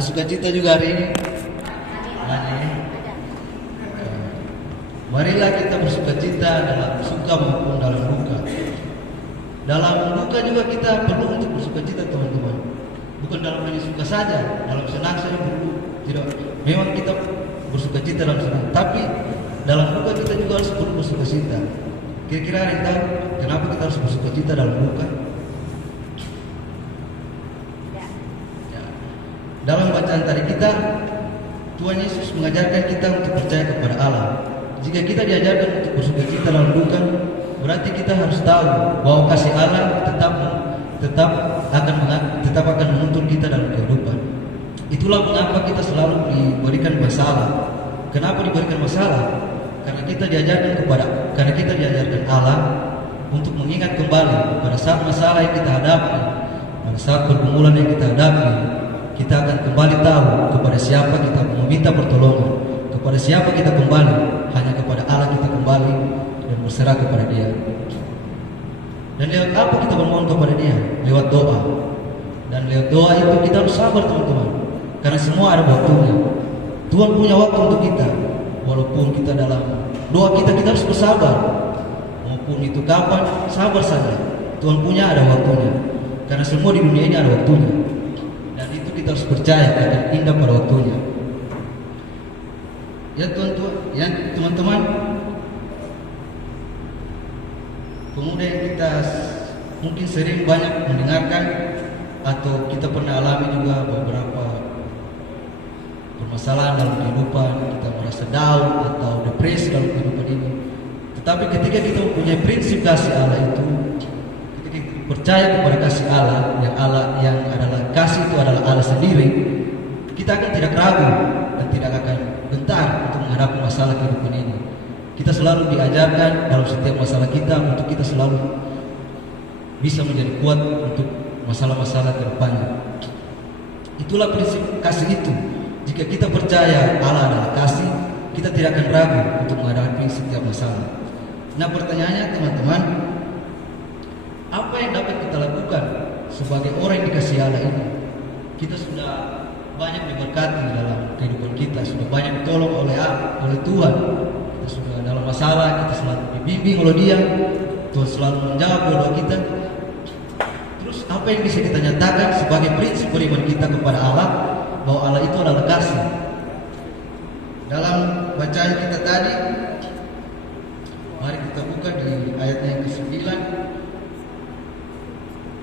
Ada sukacita juga hari ini. Ada ya. Marilah kita bersukacita dalam suka maupun dalam duka. Dalam duka juga kita perlu untuk bersukacita teman-teman. Bukan dalam hanya suka saja, dalam senang saja perlu. Tidak, memang kita bersukacita dalam senang, tapi dalam duka kita juga harus perlu bersukacita. Kira-kira ada yang tahu kenapa kita harus bersukacita dalam duka? Ya. Dalam bacaan tadi kita, Tuhan Yesus mengajarkan kita untuk percaya kepada Allah. Jika kita diajarkan untuk bersukacita dalam duka, berarti kita harus tahu bahwa kasih Allah tetap akan menuntun kita dalam kehidupan. Itulah mengapa kita selalu diberikan masalah. Kenapa diberikan masalah? Karena kita diajarkan Allah untuk mengingat kembali pada saat masalah yang kita hadapi, pada saat pergumulan yang kita hadapi, kita akan kembali tahu kepada siapa kita meminta pertolongan, kepada siapa kita kembali, hanya kepada Allah kita kembali dan berserah kepada Dia. Dan lewat apa kita bermohon kepada Dia? Lewat doa. Dan lewat doa itu kita harus sabar teman-teman, karena semua ada waktunya. Tuhan punya waktu untuk kita. Walaupun kita dalam doa kita harus bersabar. Maupun itu kapan, sabar saja. Tuhan punya ada waktunya. Karena semua di dunia ini ada waktunya. Dan itu kita harus percaya akan indah pada waktunya. Ya teman-teman, pemuda yang kita mungkin sering banyak mendengarkan atau kita pernah alami juga beberapa permasalahan dalam kehidupan, kita merasa down atau depresi dalam kehidupan ini. Tetapi ketika kita mempunyai prinsip kasih Allah itu, ketika kita percaya kepada kasih Allah yang adalah kasih itu adalah Allah sendiri, kita akan tidak ragu dan tidak akan gentar untuk menghadapi masalah kehidupan ini. Kita selalu diajarkan dalam setiap masalah kita untuk kita selalu bisa menjadi kuat untuk masalah-masalah ke depannya. Itulah prinsip kasih itu. Jika kita percaya Allah adalah kasih, kita tidak akan ragu untuk menghadapi setiap masalah. Nah, pertanyaannya teman-teman, apa yang dapat kita lakukan sebagai orang yang dikasihi Allah ini? Kita sudah banyak diberkati dalam kehidupan kita, sudah banyak ditolong oleh Tuhan. Kita sudah dalam masalah, kita selalu dibimbing oleh Dia. Tuhan selalu menjawab doa kita. Terus apa yang bisa kita nyatakan sebagai prinsip beriman kita kepada Allah, bahwa Allah itu adalah kasih? Dalam bacaan kita tadi, mari kita buka di ayatnya yang ke-9.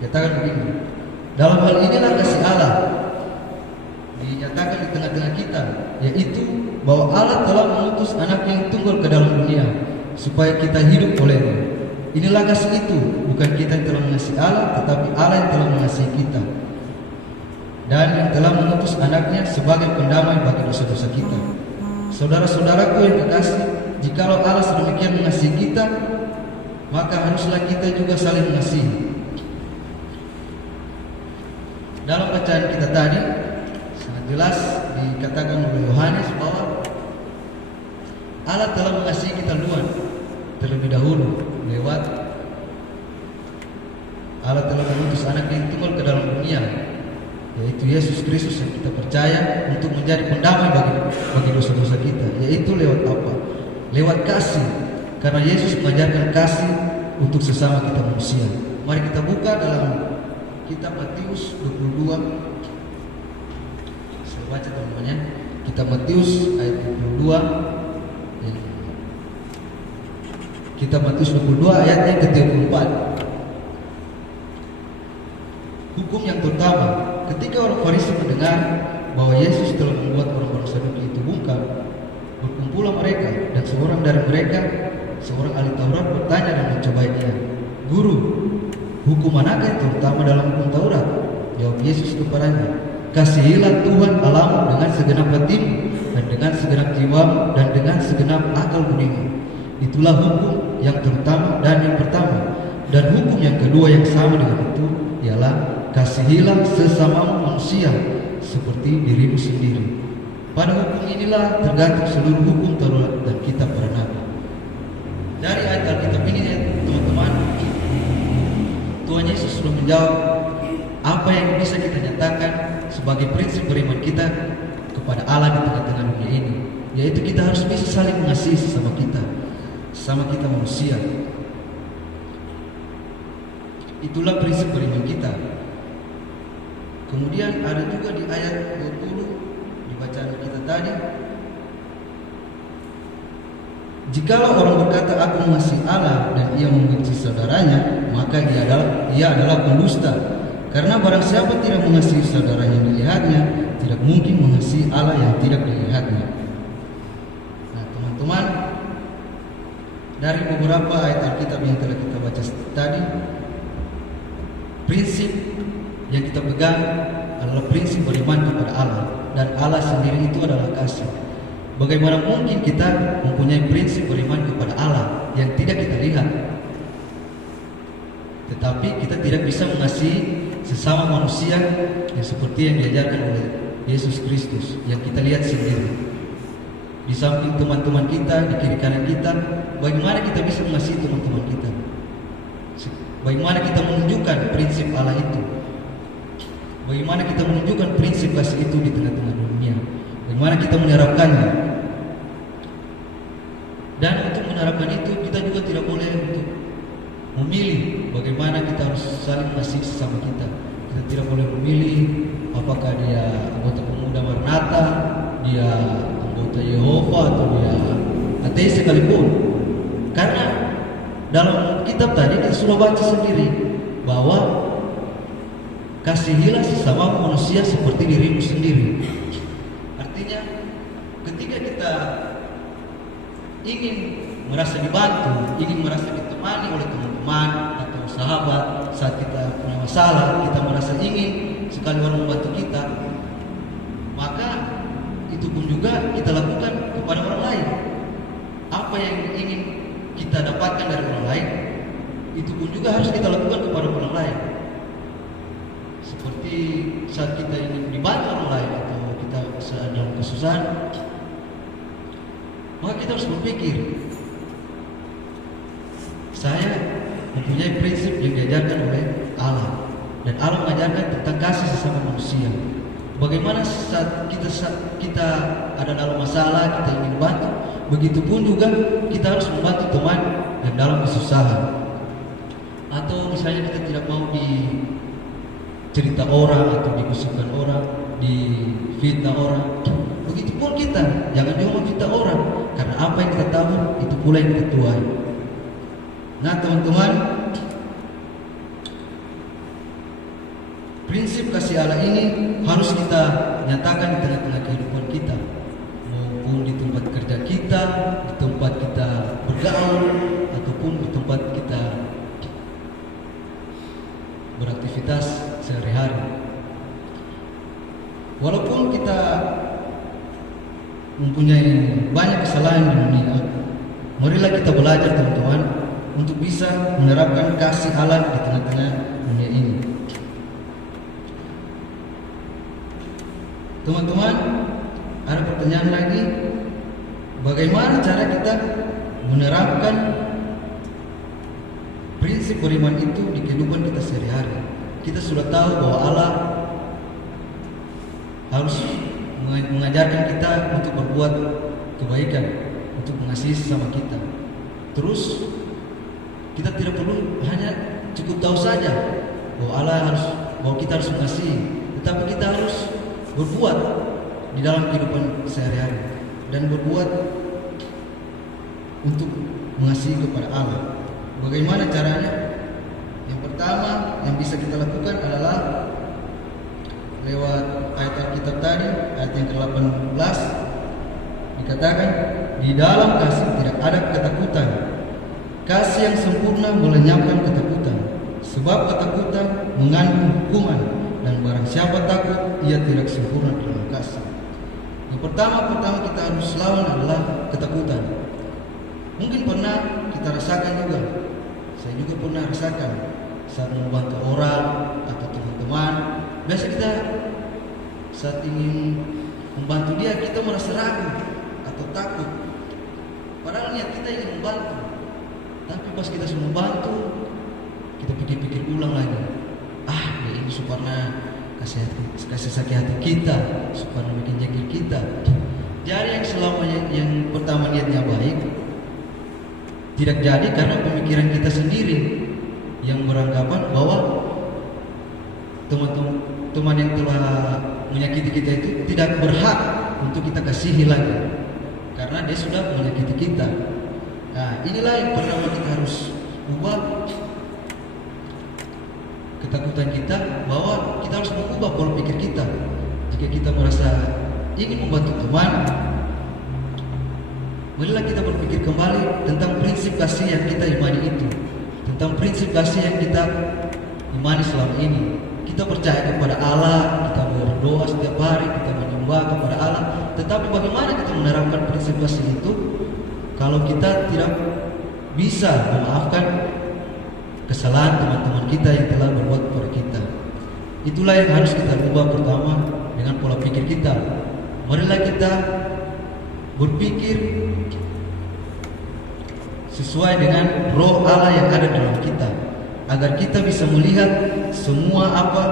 Katakan begini, dalam hal inilah kasih Allah dinyatakan di tengah-tengah kita, yaitu bahwa Allah telah mengutus anak yang tunggal ke dalam dunia supaya kita hidup olehnya. Inilah kasih itu, bukan kita yang telah mengasihi Allah, tetapi Allah yang telah mengasihi kita dan yang telah mengutus anaknya sebagai pendamai bagi dosa-dosa kita. Saudara-saudaraku yang kekasih, jikalau Allah sedemikian mengasihi kita, maka haruslah kita juga saling mengasihi. Dalam bacaan kita tadi sangat jelas dikatakan oleh Yohanes bahwa Allah telah mengasihi kita duluan, terlebih dahulu, lewat Allah telah mengutus anak yang tunggal ke dalam dunia, yaitu Yesus Kristus yang kita percaya untuk menjadi pendamai bagi dosa-dosa kita. Yaitu lewat apa? Lewat kasih. Karena Yesus mengajarkan kasih untuk sesama kita manusia. Mari kita buka dalam kitab Matius 22. Saya baca teman-teman. Kitab Matius ayat 22. Kitab Matius 22 ayat yang ke-34. Hukum yang terutama. Ketika orang Farisi mendengar bahwa Yesus telah membuat orang-orang Saduki itu bungkam, berkumpullah mereka, dan seorang dari mereka, seorang ahli Taurat, bertanya dan mencobai Dia, "Guru, hukum manakah yang terutama dalam hukum Taurat?" Jawab Yesus kepadanya, "Kasihilah Tuhan Allahmu dengan segenap hatimu, dan dengan segenap jiwamu, dan dengan segenap akal budimu. Itulah hukum yang terutama dan yang pertama. Dan hukum yang kedua yang sama dengan itu ialah kasihilah sesama manusia seperti dirimu sendiri. Pada hukum inilah tergantung seluruh hukum Taurat dan kitab para nabi." Dari ayat Alkitab ini teman-teman, Tuhan Yesus sudah menjawab apa yang bisa kita nyatakan sebagai prinsip beriman kita kepada Allah di tengah-tengah dunia ini, yaitu kita harus bisa saling mengasihi sesama kita manusia. Itulah prinsip beriman kita. Kemudian ada juga di ayat 20 di bacaan kita tadi, jikalau orang berkata aku mengasihi Allah dan ia membenci saudaranya, maka ia adalah pendusta. Karena barang siapa tidak mengasihi saudaranya yang dilihatnya, tidak mungkin mengasihi Allah yang tidak dilihatnya. Nah, teman-teman, dari beberapa ayat Alkitab yang telah kita baca tadi, prinsip yang kita pegang adalah prinsip beriman kepada Allah, dan Allah sendiri itu adalah kasih. Bagaimana mungkin kita mempunyai prinsip beriman kepada Allah yang tidak kita lihat, tetapi kita tidak bisa mengasihi sesama manusia yang seperti yang diajarkan oleh Yesus Kristus yang kita lihat sendiri. Di samping teman-teman kita, di kiri kanan kita, bagaimana kita bisa mengasihi teman-teman kita? Bagaimana kita menunjukkan prinsip Allah itu? Bagaimana kita menunjukkan prinsip kasih itu di tengah-tengah dunia? Bagaimana kita menerapkannya? Dan untuk menerapkan itu, kita juga tidak boleh untuk memilih bagaimana kita harus saling mengasihi sesama kita. Kita tidak boleh memilih apakah dia anggota pemuda Maranatha, dia anggota Yehova, atau dia ateis sekalipun. Karena dalam kitab tadi kita sudah baca sendiri bahwa kasihilah sesama manusia seperti dirimu sendiri. Artinya ketika kita ingin merasa dibantu, ingin merasa ditemani oleh teman-teman atau sahabat saat kita punya masalah, kita merasa ingin sekali orang membantu kita, maka itu pun juga kita lakukan kepada orang lain. Apa yang ingin kita dapatkan dari orang lain, itu pun juga harus kita lakukan kepada orang lain. Seperti saat kita ingin dibantu orang lain atau kita sedang kesusahan, maka kita harus berpikir, saya mempunyai prinsip yang diajarkan oleh Allah, dan Allah mengajarkan tentang kasih sesama manusia. Bagaimana saat kita ada dalam masalah, kita ingin bantu, begitupun juga kita harus membantu teman yang dalam kesusahan. Atau misalnya kita tidak mau dicerita orang atau digosipkan orang, difitnah orang, begitupun kita jangan juga memfitnah orang, karena apa yang kita tahu itu pula yang kita tuai. Nah teman-teman, prinsip kasih Allah ini harus kita nyatakan di tengah-tengah kehidupan kita, maupun di tempat kerja kita, di tempat kita bergaul, ataupun di tempat kita beraktivitas sehari-hari. Walaupun kita mempunyai banyak kesalahan di dunia, marilah kita belajar teman-teman untuk bisa menerapkan kasih Allah di tengah-tengah dunia ini. Teman-teman, ada pertanyaan lagi, bagaimana cara kita menerapkan prinsip beriman itu di kehidupan kita sehari-hari? Kita sudah tahu bahwa Allah harus mengajarkan kita untuk berbuat kebaikan, untuk mengasihi sesama kita. Terus kita tidak perlu hanya cukup tahu saja bahwa kita harus mengasihi, tetapi kita harus berbuat di dalam kehidupan sehari-hari dan berbuat untuk mengasihi kepada Allah. Bagaimana caranya? Yang pertama yang bisa kita lakukan adalah lewat ayat Alkitab tadi, ayat yang ke-18 dikatakan, di dalam kasih tidak ada ketakutan. Kasih yang sempurna melenyapkan ketakutan, sebab ketakutan mengandung hukuman, dan barang siapa takut, ia tidak sempurna dalam kasih. Yang pertama kita harus lawan adalah ketakutan. Mungkin pernah kita rasakan juga, saya juga pernah rasakan saat membantu orang atau teman-teman. Biasa kita saat ingin membantu dia, kita merasa ragu atau takut, padahal niat kita ingin membantu. Tapi pas kita sudah membantu, kita pikir-pikir ulang lagi, dia ini itu supaya kasih sakit hati kita, supaya bikin jengkel kita. Jadi yang selama yang pertama niatnya baik tidak jadi karena pemikiran kita sendiri yang beranggapan bahwa teman yang telah menyakiti kita itu tidak berhak untuk kita kasihi lagi karena dia sudah menyakiti kita. Nah, inilah yang pertama kita harus ubah ketakutan kita, bahwa kita harus mengubah pola pikir kita. Jika kita merasa ingin membantu teman, marilah kita berpikir kembali tentang prinsip kasih yang kita imani itu, tentang prinsip kasih yang kita imani selama ini. Kita percaya kepada Allah, kita berdoa setiap hari, kita menyembah kepada Allah. Tetapi bagaimana kita menerapkan prinsip kasih itu kalau kita tidak bisa memaafkan kesalahan teman-teman kita yang telah berbuat kepada kita? Itulah yang harus kita ubah pertama dengan pola pikir kita. Marilah kita berpikir sesuai dengan roh Allah yang ada dalam kita, agar kita bisa melihat semua apa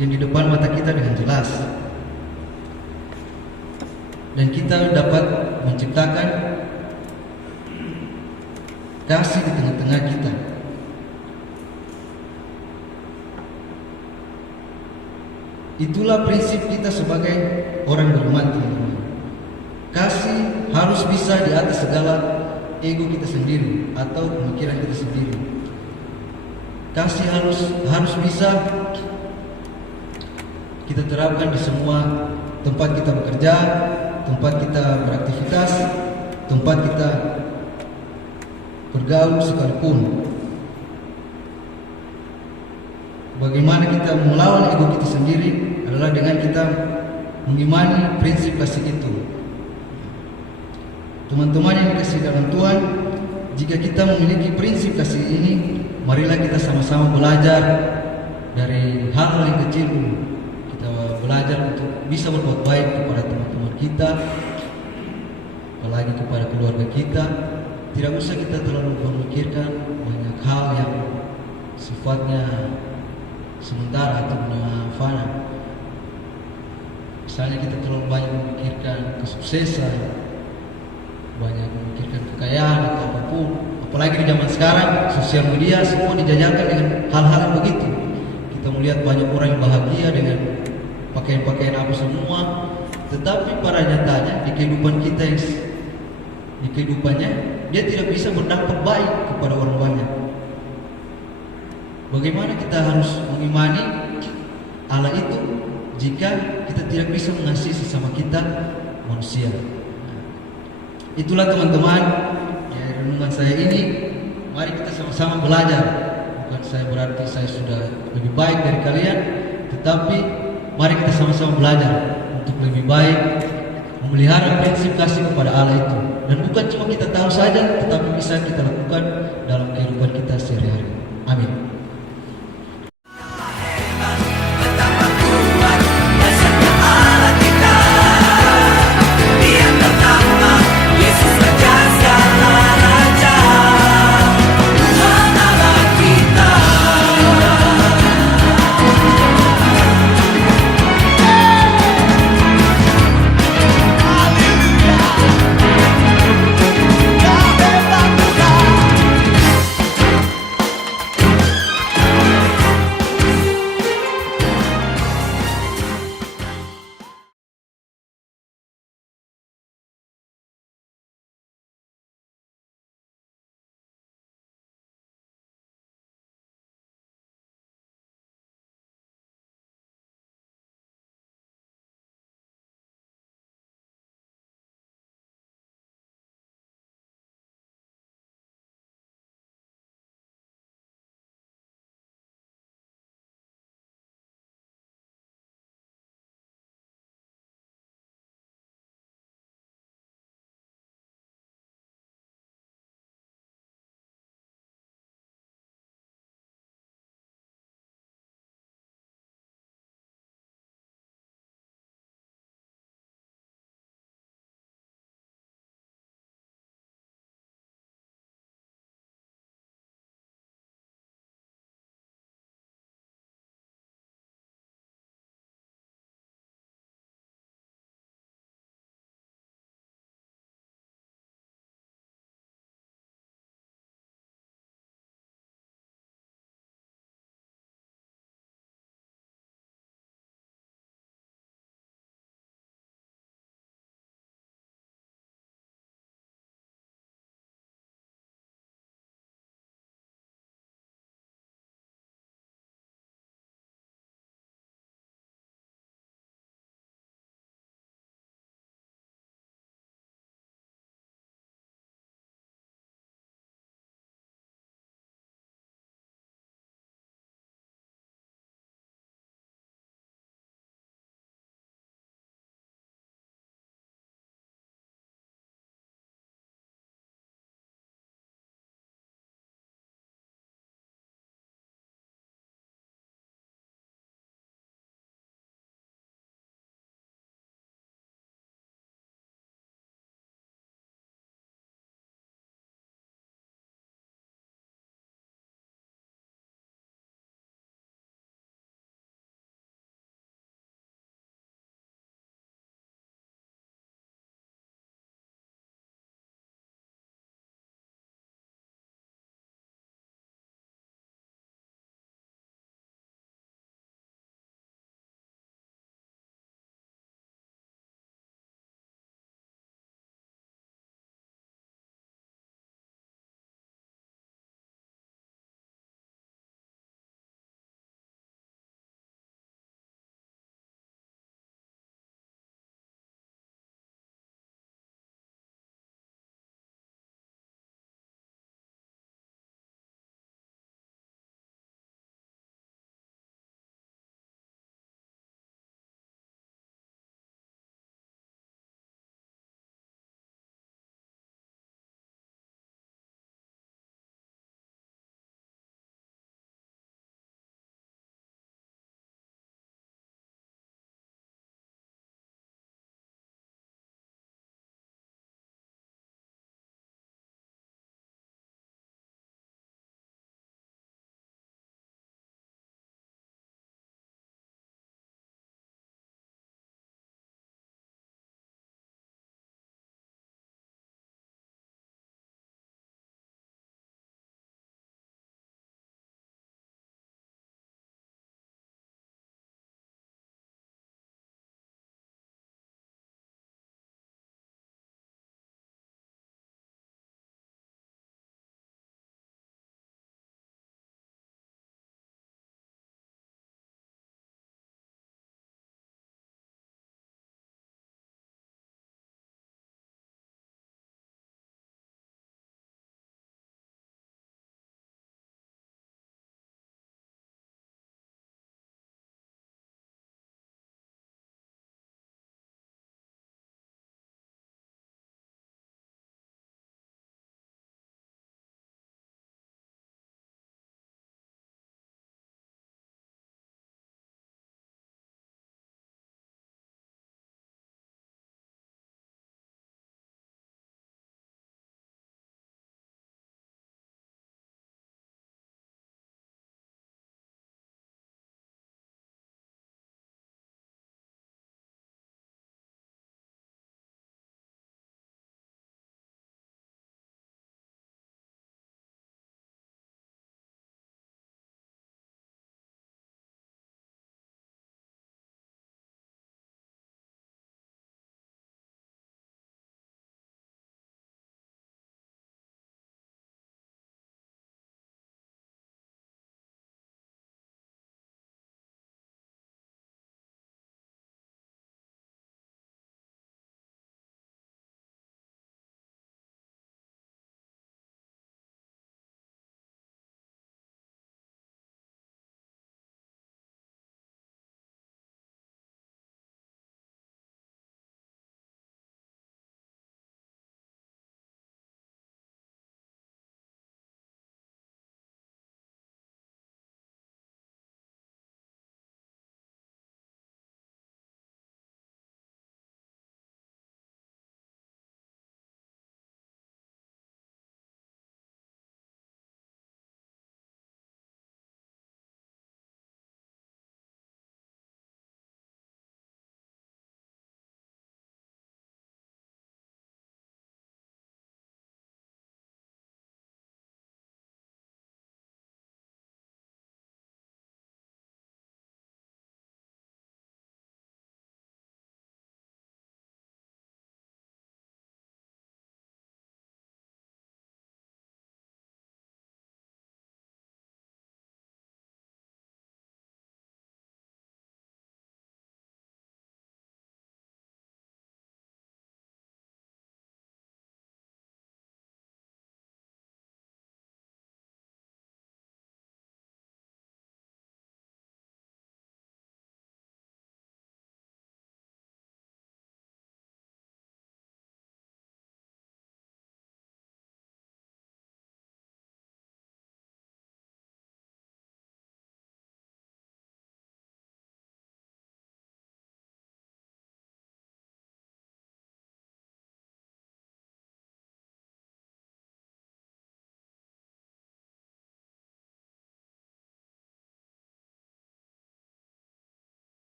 yang di depan mata kita dengan jelas, dan kita dapat menciptakan kasih di tengah-tengah kita. Itulah prinsip kita sebagai orang beriman, teman-teman. Kasih harus bisa di atas segala ego kita sendiri atau pemikiran kita sendiri. Kasih harus bisa kita terapkan di semua tempat kita bekerja, tempat kita beraktivitas, tempat kita bergaul sekalipun. Bagaimana kita melawan ego kita sendiri adalah dengan kita mengimani prinsip kasih itu. Teman-teman yang dikasihi dalam Tuhan, jika kita memiliki prinsip kasih ini, marilah kita sama-sama belajar dari hal-hal yang kecil dulu. Kita belajar untuk bisa berbuat baik kepada teman-teman kita, apalagi kepada keluarga kita. Tidak usah kita terlalu memikirkan banyak hal yang sifatnya sementara atau fana. Misalnya kita terlalu banyak memikirkan kesuksesan, banyak memikirkan kekayaan atau apapun. Apalagi di zaman sekarang, sosial media semua dijajalkan dengan hal-hal yang begitu. Kita melihat banyak orang yang bahagia dengan pakaian-pakaian apa semua, tetapi pada nyatanya di kehidupan kita, di kehidupannya dia tidak bisa berdampak baik kepada orang banyak. Bagaimana kita harus mengimani Allah itu jika kita tidak bisa mengasihi sesama kita manusia? Itulah teman-teman, ya, renungan saya ini. Mari kita sama-sama belajar. Bukan saya berarti saya sudah lebih baik dari kalian, tetapi mari kita sama-sama belajar untuk lebih baik memelihara prinsip kasih kepada Allah itu. Dan bukan cuma kita tahu saja, tetapi bisa kita lakukan dalam kehidupan kita sehari-hari. Amin.